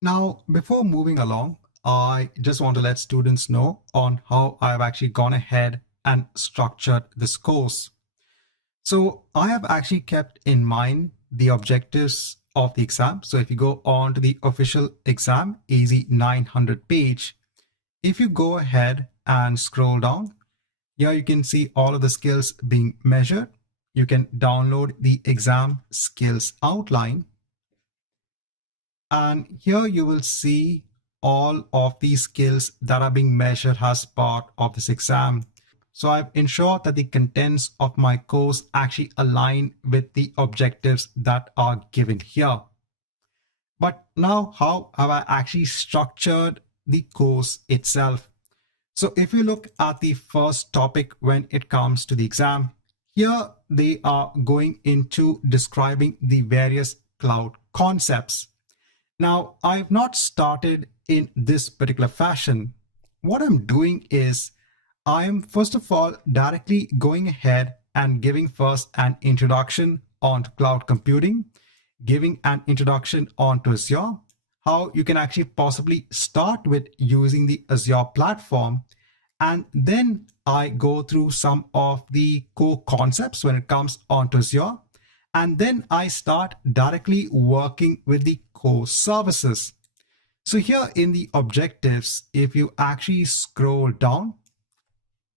Now, before moving along, I just want to let students know on how I've actually gone ahead and structured this course. So I have actually kept in mind the objectives of the exam. So if you go on to the official exam, easy 900 page, if you go ahead and scroll down, here you can see all of the skills being measured. You can download the exam skills outline. And here you will see all of these skills that are being measured as part of this exam. So I've ensured that the contents of my course actually align with the objectives that are given here. But now, how have I actually structured the course itself? So if you look at the first topic when it comes to the exam, here they are going into describing the various cloud concepts. Now, I've not started in this particular fashion. What I'm doing is I'm first of all directly going ahead and giving first an introduction on cloud computing, giving an introduction onto Azure, how you can actually possibly start with using the Azure platform. And then I go through some of the core concepts when it comes onto Azure. And then I start directly working with the core services. So here in the objectives, if you actually scroll down,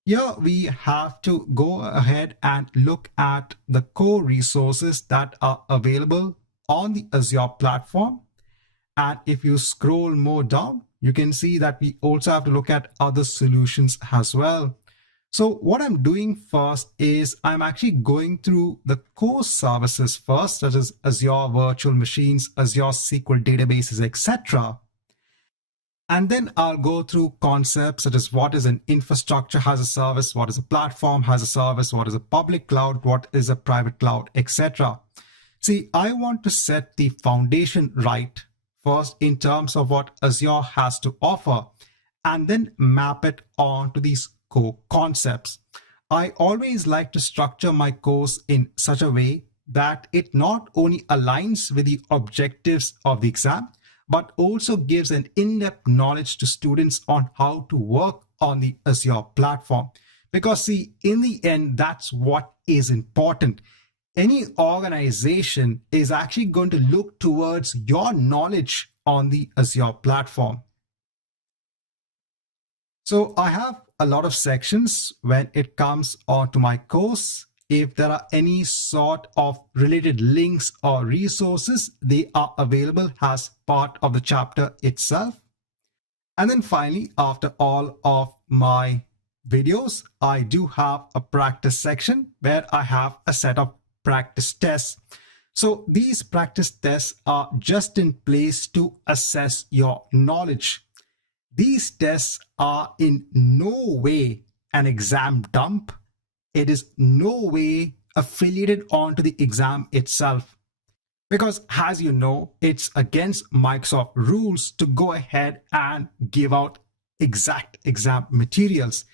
here we have to go ahead and look at the core resources that are available on the Azure platform. And if you scroll more down, you can see that we also have to look at other solutions as well. So what I'm doing first is I'm actually going through the core services first, such as Azure Virtual Machines, Azure SQL databases, etc. And then I'll go through concepts such as what is an infrastructure as a service, what is a platform as a service, what is a public cloud, what is a private cloud, etc. See, I want to set the foundation right first in terms of what Azure has to offer, and then map it onto these core concepts. I always like to structure my course in such a way that it not only aligns with the objectives of the exam, but also gives an in-depth knowledge to students on how to work on the Azure platform. Because see, in the end, that's what is important. Any organization is actually going to look towards your knowledge on the Azure platform. So I have a lot of sections when it comes onto my course. If there are any sort of related links or resources, they are available as part of the chapter itself. And then finally, after all of my videos, I do have a practice section where I have a set of practice tests. So these practice tests are just in place to assess your knowledge. These tests are in no way an exam dump. It is no way affiliated onto the exam itself. Because as you know, it's against Microsoft rules to go ahead and give out exact exam materials.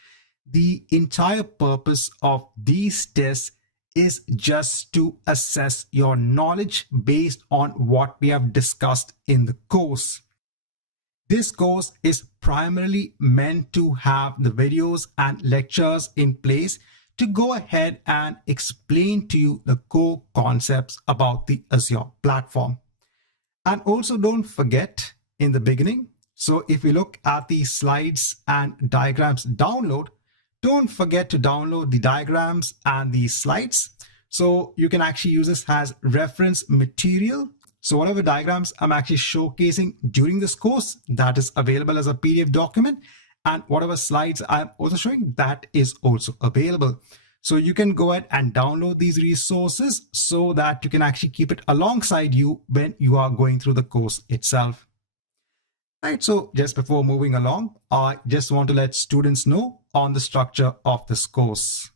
The entire purpose of these tests is just to assess your knowledge based on what we have discussed in the course. This course is primarily meant to have the videos and lectures in place to go ahead and explain to you the core concepts about the Azure platform. And also don't forget in the beginning, so if you look at the slides and diagrams download, don't forget to download the diagrams and the slides. So you can actually use this as reference material. So whatever diagrams I'm actually showcasing during this course, that is available as a PDF document. And whatever slides I'm also showing, that is also available. So you can go ahead and download these resources so that you can actually keep it alongside you when you are going through the course itself. Right, so just before moving along, I just want to let students know on the structure of this course.